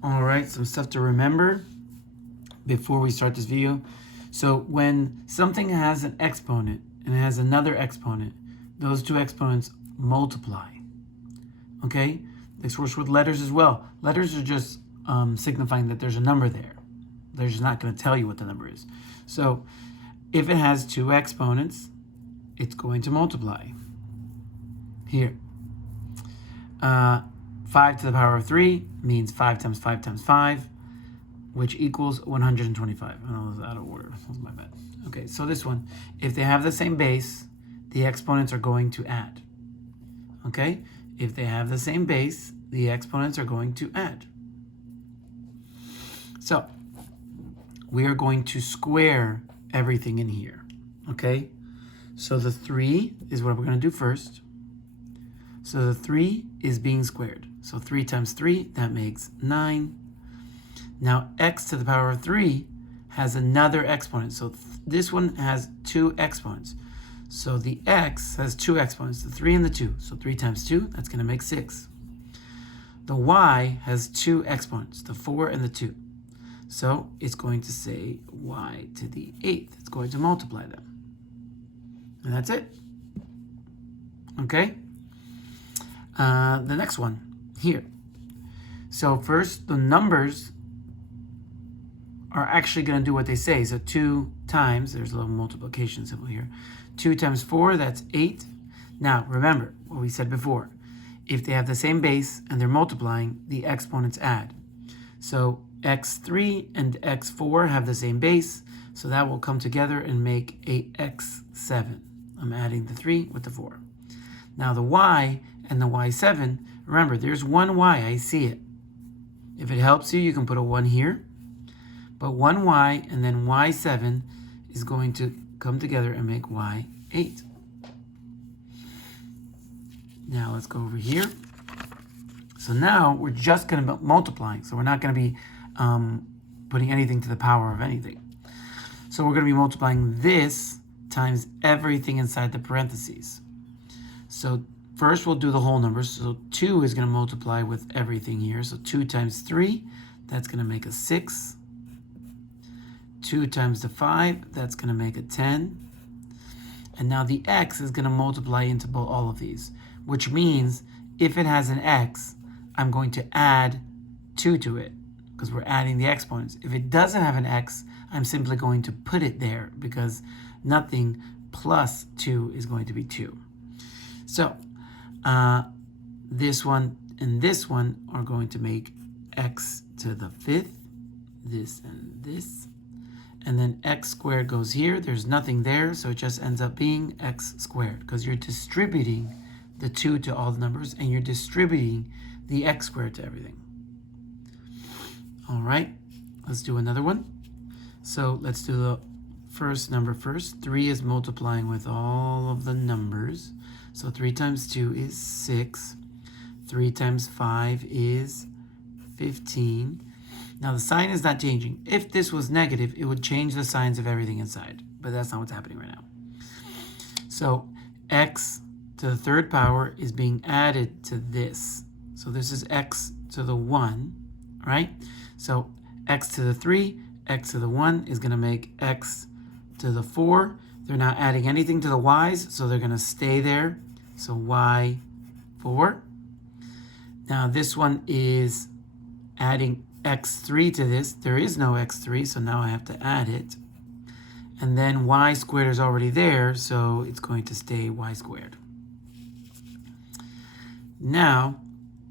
All right, some stuff to remember before we start this video. So when something has an exponent and it has another exponent, those two exponents multiply. Okay, this works with letters as well. Letters are just signifying that there's a number there. They're just not going to tell you what the number is. So if it has two exponents, it's going to multiply. Here, 5 to the power of 3 means 5 times 5 times 5, which equals 125. I know it was out of order. That was my bad. Okay, so this one, if they have the same base, the exponents are going to add. Okay, if they have the same base, the exponents are going to add. So we are going to square everything in here. Okay, so the 3 is what we're going to do first. So the 3 is being squared. So 3 times 3, that makes 9. Now x to the power of 3 has another exponent. So this one has two exponents. So the x has two exponents, the 3 and the 2. So 3 times 2, that's going to make 6. The y has two exponents, the 4 and the 2. So it's going to say y to the 8th. It's going to multiply them. And that's it. Okay? The next one, here. So first, the numbers are actually going to do what they say. So 2 times, there's a little multiplication symbol here. 2 times 4, that's 8. Now, remember what we said before. If they have the same base and they're multiplying, the exponents add. So x3 and x4 have the same base, so that will come together and make a x7. I'm adding the 3 with the 4. Now the y and the y7, remember, there's one y, I see it. If it helps you, you can put a 1 here. But one y and then y7 is going to come together and make y8. Now let's go over here. So now we're just going to be multiplying. So we're not going to be putting anything to the power of anything. So we're going to be multiplying this times everything inside the parentheses. So first we'll do the whole numbers. So 2 is going to multiply with everything here. So 2 times 3, that's going to make a 6. 2 times the 5, that's going to make a 10. And now the x is going to multiply into all of these, which means if it has an x, I'm going to add 2 to it because we're adding the exponents. If it doesn't have an x, I'm simply going to put it there because nothing plus 2 is going to be 2. So this one and this one are going to make x to the 5th, this and this. And then x squared goes here. There's nothing there, so it just ends up being x squared because you're distributing the 2 to all the numbers and you're distributing the x squared to everything. All right, let's do another one. So let's do the first number first. 3 is multiplying with all of the numbers. So 3 times 2 is 6. 3 times 5 is 15. Now the sign is not changing. If this was negative, it would change the signs of everything inside. But that's not what's happening right now. So x to the third power is being added to this. So this is x to the 1, right? So x to the 3, x to the 1 is going to make x to the 4. They're not adding anything to the y's, so they're going to stay there. So y4. Now this one is adding x3 to this. There is no x3, so now I have to add it. And then y squared is already there, so it's going to stay y squared. Now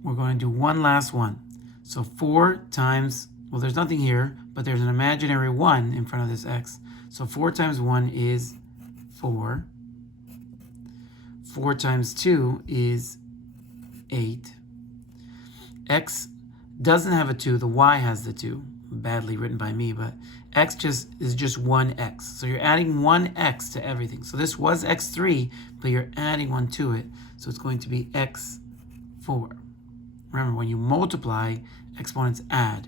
we're going to do one last one. So 4 times, well, there's nothing here, but there's an imaginary 1 in front of this x. So 4 times 1 is 4. 4 times 2 is 8. X doesn't have a 2, the y has the 2. Badly written by me, but x is just 1x. So you're adding 1x to everything. So this was x3, but you're adding 1 to it. So it's going to be x4. Remember, when you multiply, exponents add.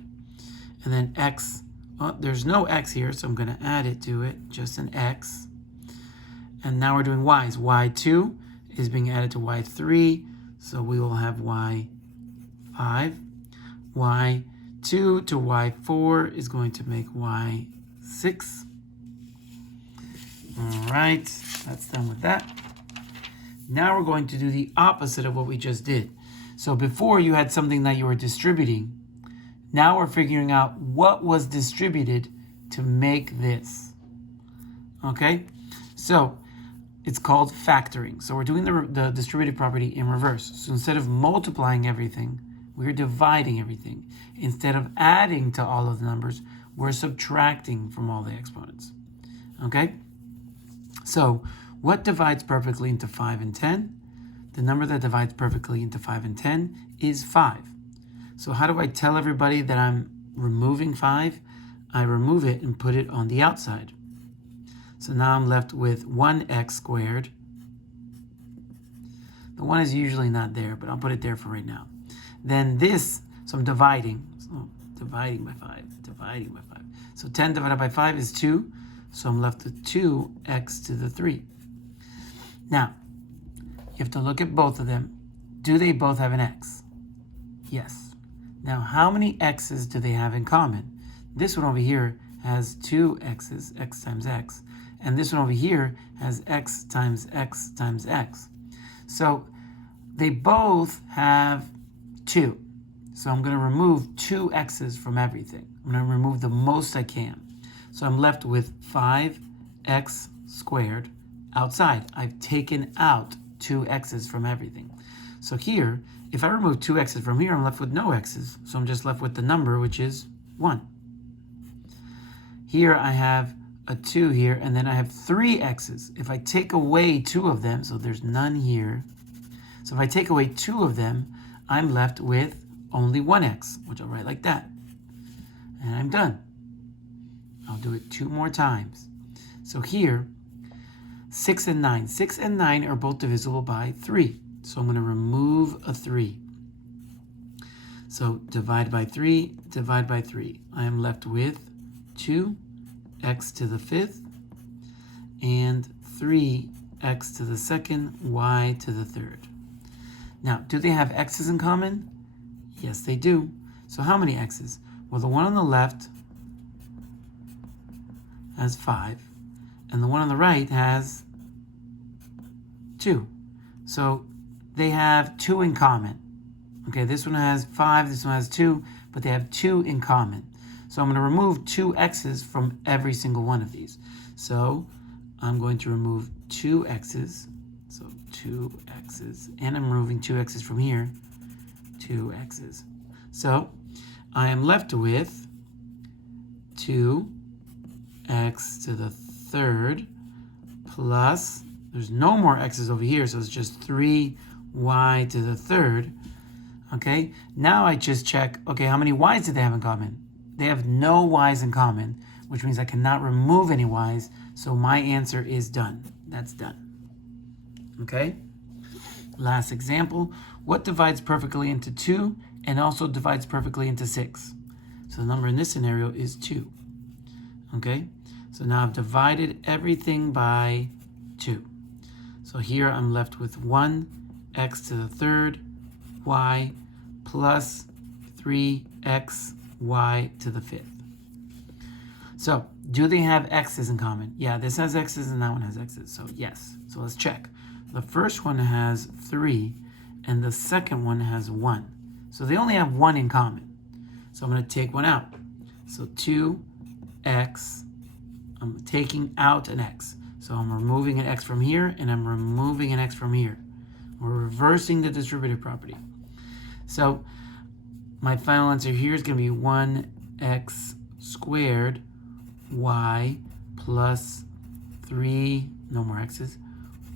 And then x, well, there's no x here, so I'm going to add it to it, just an x. And now we're doing y's. y2 is being added to y3, so we will have y5. y 2 to y4 is going to make y6. All right, that's done with that. Now we're going to do the opposite of what we just did. So before you had something that you were distributing. Now we're figuring out what was distributed to make this. Okay, so it's called factoring. So we're doing the distributive property in reverse. So instead of multiplying everything, we're dividing everything. Instead of adding to all of the numbers, we're subtracting from all the exponents. Okay, so what divides perfectly into 5 and 10? The number that divides perfectly into 5 and 10 is 5. So how do I tell everybody that I'm removing 5? I remove it and put it on the outside. So now I'm left with 1x squared. The 1 is usually not there, but I'll put it there for right now. Then this, so I'm dividing. So dividing by 5, dividing by 5. So 10 divided by 5 is 2. So I'm left with 2x to the 3. Now, you have to look at both of them. Do they both have an x? Yes. Now, how many x's do they have in common? This one over here has 2 x's, x times x. And this one over here has x times x times x. So they both have 2. So I'm going to remove 2 x's from everything. I'm going to remove the most I can. So I'm left with 5x squared outside. I've taken out 2 x's from everything. So here, if I remove 2 x's from here, I'm left with no x's. So I'm just left with the number, which is 1. Here I have a 2 here, and then I have 3 x's. If I take away 2 of them, so there's none here. So if I take away 2 of them, I'm left with only 1x, which I'll write like that. And I'm done. I'll do it 2 more times. So here, 6 and 9. 6 and 9 are both divisible by 3. So I'm going to remove a 3. So divide by 3, divide by 3. I am left with 2x to the 5th and 3x to the 2nd, y to the 3rd. Now, do they have x's in common? Yes, they do. So how many x's? Well, the one on the left has 5, and the one on the right has 2. So they have 2 in common. Okay, this one has 5, this one has 2, but they have 2 in common. So I'm going to remove 2 x's from every single one of these. So I'm going to remove 2 x's. So 2 x's. And I'm removing 2 x's from here. 2 x's. So I am left with 2x to the 3rd plus, there's no more x's over here, so it's just 3y to the 3rd. Okay, now I just check, okay, how many y's do they have in common? They have no y's in common, which means I cannot remove any y's, so my answer is done. That's done. Okay, last example. What divides perfectly into 2 and also divides perfectly into 6? So the number in this scenario is 2. Okay, so now I've divided everything by 2. So here I'm left with 1x to the 3rd, y plus 3x y to the 5th. So do they have x's in common? Yeah, this has x's and that one has x's. So yes. So let's check. The first one has 3 and the second one has 1. So they only have 1 in common. So I'm going to take one out. So 2x, I'm taking out an x. So I'm removing an x from here and I'm removing an x from here. We're reversing the distributive property. So my final answer here is going to be 1x squared y plus 3, no more x's,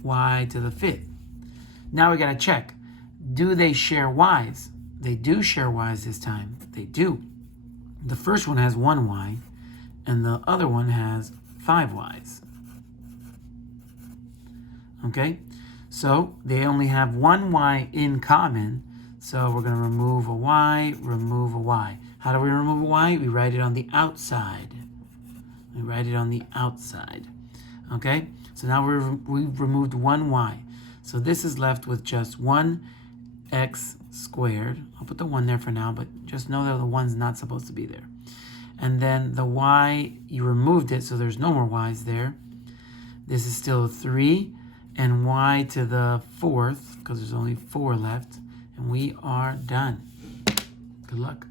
y to the 5th. Now we got to check. Do they share y's? They do share y's this time. They do. The first one has 1y and the other one has 5 y's. Okay, so they only have 1 y in common. So we're going to remove a y, remove a y. How do we remove a y? We write it on the outside. We write it on the outside. Okay, so now we've removed 1 y. So this is left with just 1x squared. I'll put the 1 there for now, but just know that the 1's not supposed to be there. And then the y, you removed it, so there's no more y's there. This is still 3, and y to the 4th, because there's only 4 left. And we are done. Good luck.